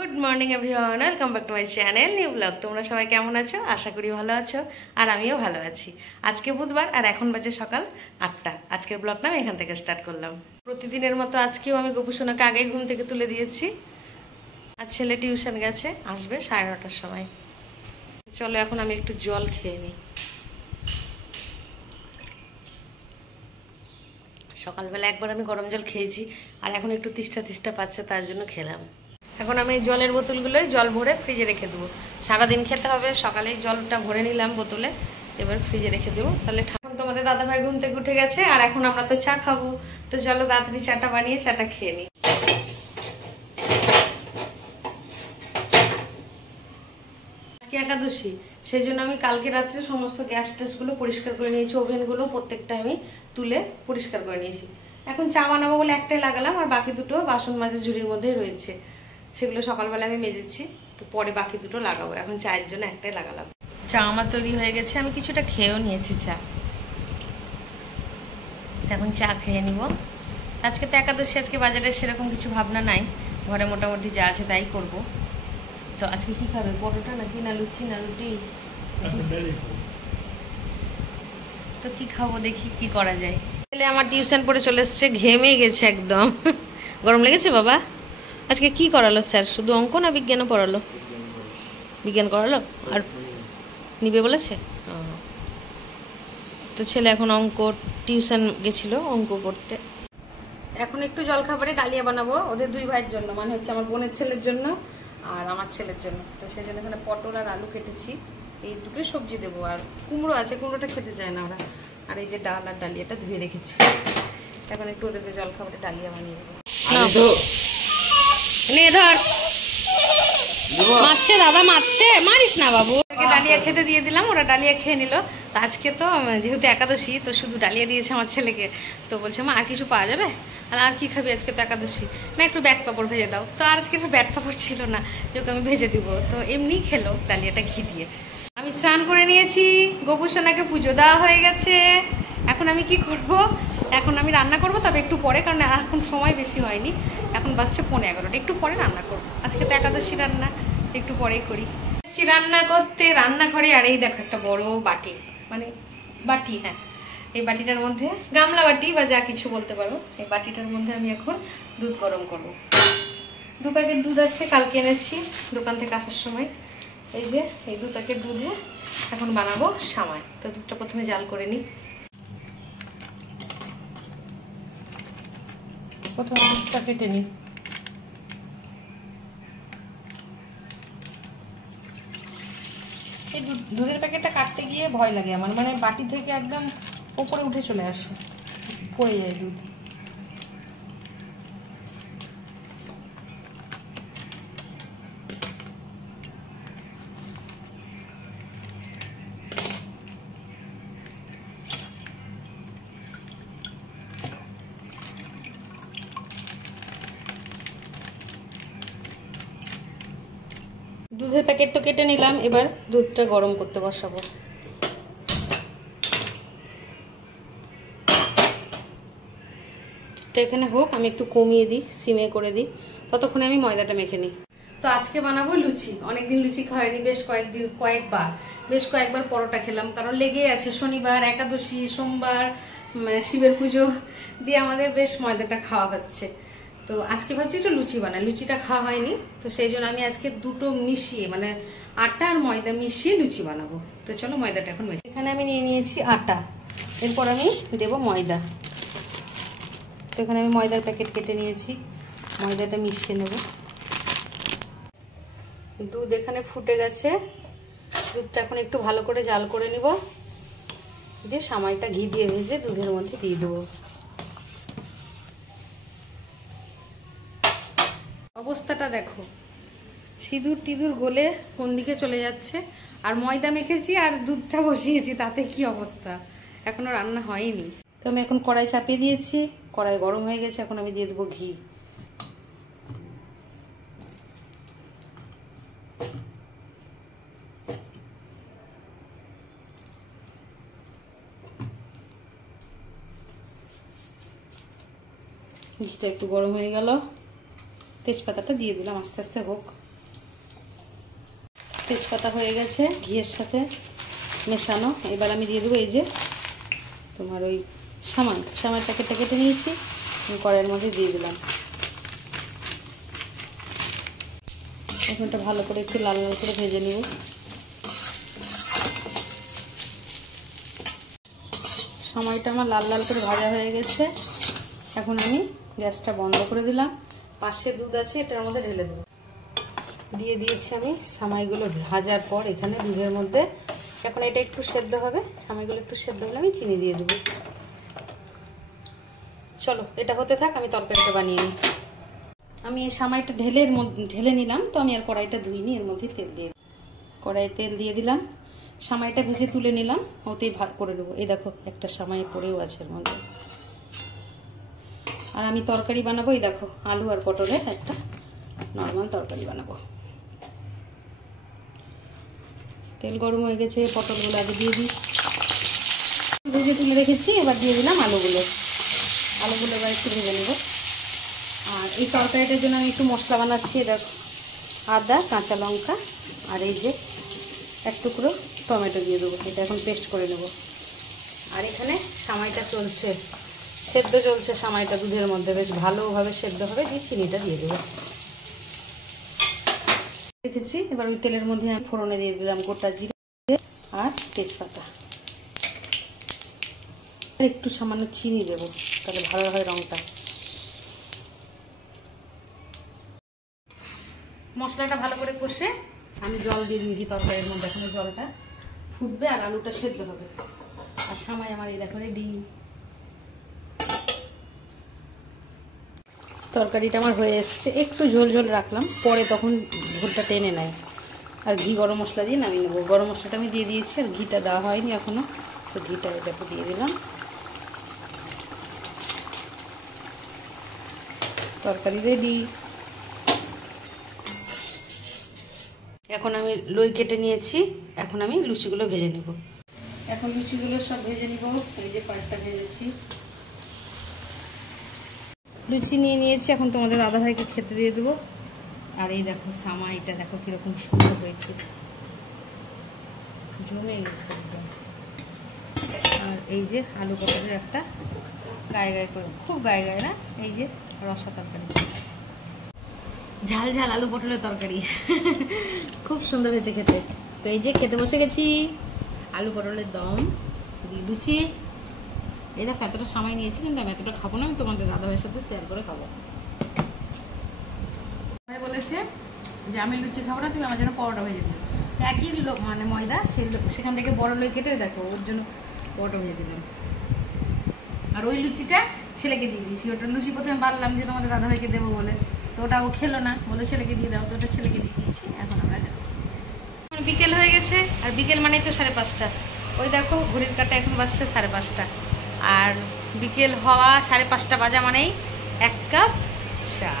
Good morning everyone, welcome back to my channel new blog. তোমরা সবাই কেমন আছো? আশা করি ভালো আছো, আর আমিও ভালো আছি। আজকে বুধবার আর এখন বাজে সকাল 8টা। আজকের ব্লগটা আমি এখান থেকে স্টার্ট করলাম। প্রতিদিনের মতো আজকেও আমি গোপুসোনাকে আগেই ঘুম থেকে তুলে দিয়েছি, আর ছেলে টিউশন গেছে, আসবে 9:30টার সময়। চলো এখন আমি একটু জল খেয়ে নিই। সকালবেলা একবার আমি গরম জল খেয়েছি, আর এখন একটু তিষ্টা তিষ্টা পাচ্ছে, তার জন্য খেলাম। এখন আমি এই জলের বোতলগুলোই জল ভরে ফ্রিজে রেখে দেবো। সারাদিন খেতে হবে, সকালেই জলটা ভরে নিলাম বোতলে, এবার ফ্রিজে রেখে দেবো। তাহলে এখন তোমাদের দাদাভাই ঘুম থেকে উঠে গেছে, আর এখন আমরা তো চা খাবো। তো চলো তাড়াতাড়ি চাটা বানিয়ে চাটা খেয়ে নিই। আজকে একাদশী, সেই জন্য আমি কালকে রাত্রে সমস্ত গ্যাস ট্যাসগুলো পরিষ্কার করে নিয়েছি, ওভেনগুলো প্রত্যেকটা আমি তুলে পরিষ্কার করে নিয়েছি। এখন চা বানাবো বলে একটাই লাগালাম, আর বাকি দুটো বাসন মাজার ঝুড়ির মধ্যেই রয়েছে, সেগুলো সকালবেলা আমি মেজেছি। তো পরে বাকি দুটো লাগাবো, এখন চায়ের জন্য একটাই লাগালাম। চা আমার তৈরি হয়ে গেছে, আমি কিছুটা খেয়েও নিয়েছি চা। এখন চা খেয়ে নিব। আজকে তো একাদশী, আজকে বাজারে সেরকম কিছু ভাবনা নাই, ঘরে মোটামুটি যা আছে তাই করব। তো আজকে কি খাবে, পরোটা নাকি না লুচি না রুটি? তো কি খাবো, দেখি কি করা যায়। ছেলে আমার টিউশন পড়ে চলে এসছে, ঘেমে গেছে একদম। গরম লেগেছে বাবা? আজকে কি করালো স্যার? শুধু অঙ্ক না বিজ্ঞানও পড়ালো? বিজ্ঞান করালো, আর নিবে বলেছে। তো ছেলে এখন অঙ্ক টিউশন গেছিল অঙ্ক করতে। এখন একটু জলখাবারে ডালিয়া বানাবো ওদের দুই ভাইয়ের জন্য, মানে হচ্ছে আমার বোনের ছেলের জন্য আর আমার ছেলের জন্য। তো সেই জন্য এখানে পটল আর আলু কেটেছি, এই দুটো সবজি দেবো। আর কুমড়ো আছে, কুমড়োটা খেতে চায় না ওরা। আর এই যে ডাল আর ডালিয়াটা ধুয়ে রেখেছি, এখন একটু ওদেরকে জলখাবারে ডালিয়া বানিয়ে দেবো। ধর মারছে দাদা, মারছে, মারিস না বাবু। ডালিয়া খেতে দিয়ে দিলাম, ওরা ডালিয়া খেয়ে নিল। তো আজকে তো যেহেতু একাদশী, তো শুধু ডালিয়া দিয়েছে আমার ছেলেকে। তো বলছে মা আর কিছু পাওয়া যাবে? আর কি খাবি, আজকে তো একাদশী, না একটু ব্যাট পাপড় ভেজে দাও। তো আর আজকে ব্যাট পাপড় ছিল না, যোকে আমি ভেজে দিব। তো এমনি খেলো ডালিয়াটা ঘি দিয়ে। আমি স্নান করে নিয়েছি, গোপুসোনাকে পুজো দেওয়া হয়ে গেছে। এখন আমি কি করব, এখন আমি রান্না করব, তবে একটু পরে, কারণ এখন সময় বেশি হয়নি। এখন বাজছে 11:15, একটু পরে রান্না করব। আজকে তো একাদশী রান্না, একটু পরেই করি। রান্না করতে রান্নাঘরে, আর এই দেখো একটা বড় বাটি, মানে বাটি, হ্যাঁ এই বাটিটার মধ্যে, গামলা বাটি বা যা কিছু বলতে পারো, এই বাটিটার মধ্যে আমি এখন দুধ গরম করব। 2 প্যাকেট দুধ আছে, কালকে এনেছি দোকান থেকে আসার সময়। এই যে এই 2 প্যাকেট দুধে এখন বানাবো সামাই। তো দুধটা প্রথমে জাল করে নিই। প্রথমে দুধটা কেটে নিই। এই দুধের প্যাকেটটা কাটতে গিয়ে ভয় লাগে আমার, মানে বাটি থেকে একদম উপরে উঠে চলে আসে, পড়ে যায় দুধ। দুধের প্যাকেট তো কেটে নিলাম, এবার দুধটা গরম করতে বসাবো। তো এখানে হোক, আমি একটু কমিয়ে দিই, সিমে করে দিই, ততক্ষণে আমি ময়দাটা মেখে নিই। তো আজকে বানাবো লুচি। অনেকদিন লুচি খাওয়াইনি, বেশ কয়েকবার পরোটা খেলাম, কারণ লেগে আছে। শনিবার, একাদশী, সোমবার, শিবের পুজো দিয়ে আমাদের বেশ ময়দাটা খাওয়া হচ্ছে। তো আজকে ভাবছি একটু লুচি বানাই, লুচিটা খাওয়া হয়নি। তো সেই জন্য আমি আজকে দুটো মিশিয়ে, মানে আটা আর ময়দা মিশিয়ে লুচি বানাবো। তো চলো ময়দাটা এখন মেখে। এখানে আমি নিয়ে নিয়েছি আটা, এরপর আমি দেবো ময়দা। তো এখানে আমি ময়দার প্যাকেট কেটে নিয়েছি, ময়দাটা মিশিয়ে নেব। দুধ এখানে ফুটে গেছে, দুধটা এখন একটু ভালো করে জাল করে নিব, দিয়ে সামাইটা ঘি দিয়ে ভেজে দুধের মধ্যে দিয়ে দেবো। অবস্থাটা দেখো, সিঁদুর টিঁদুর গলে কোন দিকে চলে যাচ্ছে। আর ময়দা মেখেছি আর দুধটা বসিয়েছি, তাতে কি অবস্থা। এখনো রান্না হয়নি। তো আমি এখন কড়াই চাপিয়ে দিয়েছি, কড়াই গরম হয়ে গেছে, এখন আমি দিয়ে দেবো ঘি। ঘিটা একটু গরম হয়ে গেল, তেজপাতাটা দিয়ে দিলাম, আস্তে আস্তে হোক। তেজপাতা হয়ে গেছে ঘিয়ের সাথে মেশানো। এবার আমি দিয়ে দেবো এই যে তোমার ওই সামাইটা কেটে কেটে নিয়েছি, কড়াইয়ের মধ্যে দিয়ে দিলাম। এখন এটা ভালো করে একটু লাল লাল করে ভেজে নিব। সময়টা আমার লাল লাল করে ভাজা হয়ে গেছে। এখন আমি গ্যাসটা বন্ধ করে দিলাম। পাশে দুধ আছে, এটার মধ্যে ঢেলে দেবো। দিয়ে দিয়েছি আমি সামাইগুলো ভাজার পর এখানে দুধের মধ্যে। এখন এটা একটু সেদ্ধ হবে, সামাইগুলো একটু সেদ্ধ হলে আমি চিনি দিয়ে দেবো। চলো এটা হতে থাক, আমি তরকারিটা বানিয়ে নিই। আমি এই সামাইটা ঢেলে নিলাম, তো আমি আর কড়াইটা ধুইনি, এর মধ্যে তেল দিয়ে কড়াইয়ে তেল দিয়ে দিলাম। সামাইটা ভেজে তুলে নিলাম, ওতেই ভাগ করে নেবো। এই দেখো একটা সামাই পড়েও আছে এর মধ্যে। আর আমি তরকারি বানাবো, এই দেখো আলু আর পটলের একটা নর্মাল তরকারি বানাবো। তেল গরম হয়ে গেছে, পটলগুলো আগে দিয়ে দিই। ভেজে তুলে রেখেছি, এবার দিয়ে দিলাম আলুগুলো এবার একটু ভেজে নেব। আর এই তরকারিটার জন্য আমি একটু মশলা বানাচ্ছি। দেখো আদা, কাঁচা লঙ্কা আর এই যে এক টুকরো টমেটো দিয়ে দেবো। এটা এখন পেস্ট করে নেব। আর এখানে সামাইটা চলছে, সেদ্ধ চলছে সামাইটা দুধের মধ্যে, বেশ ভালোভাবে সেদ্ধ হবে। দিয়ে চিনিটা দিয়ে দেবো রেখেছি। এবার ওই তেলের মধ্যে আমি ফোড়নে দিয়ে দিলাম গোটা জিরে আর তেজপাতা। একটু সামান্য চিনি দেবো, তাহলে ভালো হয় রঙটা। মশলাটা ভালো করে কষে আমি জল দিয়ে দিয়েছি তরকারির মধ্যে। এখন জলটা ফুটবে আর আলুটা সেদ্ধ হবে। আর সামাই আমার এই দেখো ডিম। তরকারিটা আমার হয়ে এসছে, একটু ঝোল ঝোল রাখলাম, পরে তখন ঝোলটা টেনে নেয়। আর ঘি গরম মশলা দিয়ে নামিয়ে নেবো। গরম মশলাটা আমি দিয়ে দিয়েছি, আর ঘিটা দেওয়া হয়নি এখনো, তো ঘিটা এটাকে দিয়ে দিলাম। তরকারি রেডি। এখন আমি লই কেটে নিয়েছি, এখন আমি লুচিগুলো ভেজে নেব। এখন লুচিগুলো সব ভেজে নিব। এই যে কয়েকটা ভেজেছি, লুচি নিয়ে নিয়েছি। এখন তোমাদের দাদাভাইকে খেতে দিয়ে দেবো। আর এই দেখো সামাইটা দেখো কিরকম সুন্দর হয়েছে, জমে গেছে একদম। আর এই যে আলু পটলের একটা গায়ে গায়ে করে, খুব গায়ে গায়ে না, এই যে রসা তরকারি, ঝাল ঝাল আলু পটলের তরকারি খুব সুন্দর হয়েছে খেতে। তো এই যে খেতে বসে গেছি, আলু পটলের দম, লুচি। এই দেখো এতটা সময় নিয়েছি, কিন্তু আমি এতটা খাবো না, আমি তোমাদের দাদাভাইয়ের সাথে শেয়ার করে খাবো। ভাই বলেছে যে আমি লুচি খাবো না, তুমি আমার জন্য পরোটা ভেজে দিও। একই মানে ময়দা, সেখান থেকে বড় লই কেটে দেখো ওর জন্য পরোটা ভেজে দিলাম। আর ওই লুচিটা ছেলেকে দিয়ে দিয়েছি। ওটা লুচি প্রথমে বাড়লাম যে তোমাদের দাদাভাইকে দেবো বলে, তো ওটা ও খেলো না, বলে ছেলেকে দিয়ে দাও, তো ওটা ছেলেকে দিয়ে দিয়েছি। এখন আমরা যাচ্ছি। বিকেল হয়ে গেছে, আর বিকেল মানেই তো 5:30। ওই দেখো ঘড়ির কাঁটা এখন বাজছে 5:30। আর বিকেল হওয়া 5:30 বাজা মানেই 1 কাপ চা।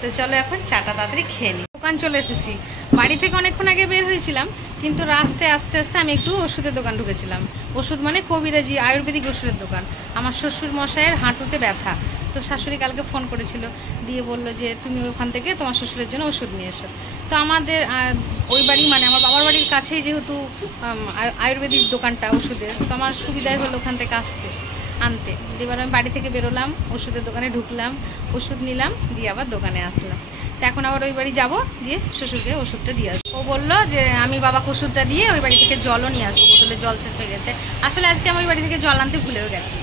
তো চলো এখন চাটা তাড়াতাড়ি খেয়ে নিই। দোকান চলে এসেছি। বাড়ি থেকে অনেকক্ষণ আগে বের হয়েছিলাম, কিন্তু রাস্তায় আস্তে আস্তে আমি একটু ওষুধের দোকান ঢুকেছিলাম। ওষুধ মানে কবিরাজি আয়ুর্বেদিক ওষুধের দোকান। আমার শ্বশুর মশাইয়ের হাঁটুতে ব্যথা, তো শাশুড়ি কালকে ফোন করেছিল, দিয়ে বললো যে তুমি ওখান থেকে তোমার শ্বশুরের জন্য ওষুধ নিয়ে এসো। তো আমাদের ওই বাড়ি মানে আমার বাবার বাড়ির কাছেই যেহেতু আয়ুর্বেদিক দোকানটা ওষুধের, তো আমার সুবিধাই হলো ওখান থেকে আনতে। এবার আমি বাড়ি থেকে বেরোলাম, ওষুধের দোকানে ঢুকলাম, ওষুধ নিলাম, দিয়ে আবার দোকানে আসলাম। তো এখন আবার ওই বাড়ি যাবো, দিয়ে শ্বশুরকে ওষুধটা দিয়ে আসবো। ও বললো যে আমি বাবাকে ওষুধটা দিয়ে ওই বাড়ি থেকে জলও নিয়ে আসবো, বোতলে জল শেষ হয়ে গেছে। আসলে আজকে আমি ওই বাড়ি থেকে জল আনতে ভুলেও গেছি।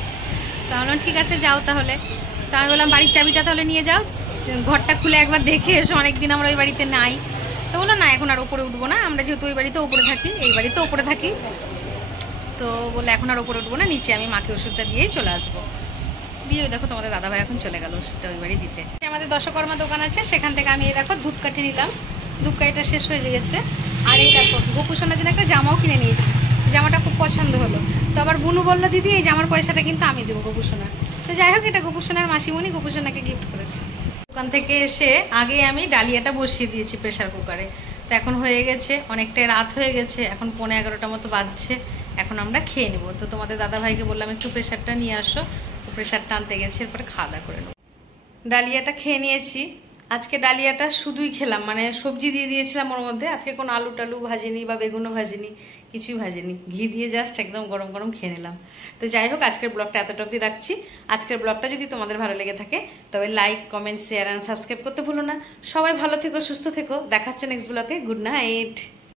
তো আমি বললাম ঠিক আছে যাও তাহলে। তো আমি বললাম বাড়ির চাবিটা তাহলে নিয়ে যাও, ঘরটা খুলে একবার দেখে এসো, অনেকদিন আমরা ওই বাড়িতে নাই। তো বললো না এখন আর ওপরে উঠবো না, আমরা যেহেতু ওই বাড়িতে ওপরে থাকি, এই বাড়িতে ওপরে থাকি, তো বলে এখন আর ওপরে উঠবো না, নিচে আমি মাকে ওষুধটা দিয়েই চলে আসবো। দিয়ে ওই দেখো তোমাদের দাদাভাই এখন চলে গেল ওষুধটা ওই বাড়ি দিতে। আমাদের দশকর্মা দোকান আছে, সেখান থেকে আমি এই দেখো ধূপকাঠি নিলাম, ধূপকাঠিটা শেষ হয়ে গেছে। আর এই দেখো গোপুসোনার জন্য একটা জামাও কিনে নিয়েছি, জামাটা খুব পছন্দ হলো। তো আবার বুনু বললো দিদি এই জামার পয়সাটা কিন্তু আমি দেবো গোপুসোনা। তো যাই হোক এটা গোপুসোনার মাসিমণি গোপুসোনাকে গিফট করেছে। দোকান থেকে এসে আগে আমি ডালিয়াটা বসিয়ে দিয়েছি প্রেসার কুকারে। তো এখন হয়ে গেছে, অনেকটাই রাত হয়ে গেছে, এখন 11:30 মতো বাজছে। এখন আমরা খেয়ে নেবো। তো তোমাদের দাদাভাইকে বললাম একটু প্রেসারটা নিয়ে আসো, তো প্রেসারটা আনতে গেছে, এরপরে খাওয়া দাওয়া করে নেবো। ডালিয়াটা খেয়ে নিয়েছি। আজকে ডালিয়াটা শুধুই খেলাম, মানে সবজি দিয়ে দিয়েছিলাম ওর মধ্যে। আজকে কোনো আলু টালু ভাজিনি বা বেগুনও ভাজিনি, কিছুই ভাজিনি, ঘি দিয়ে জাস্ট একদম গরম গরম খেয়ে নিলাম। তো যাই হোক, আজকের ব্লগটা এতটা অবধি রাখছি। আজকের ব্লগটা যদি তোমাদের ভালো লেগে থাকে তবে like, comment, share and subscribe করতে ভুলো না। সবাই ভালো থেকো, সুস্থ থেকো। দেখা হচ্ছে নেক্সট ব্লগে। Good night.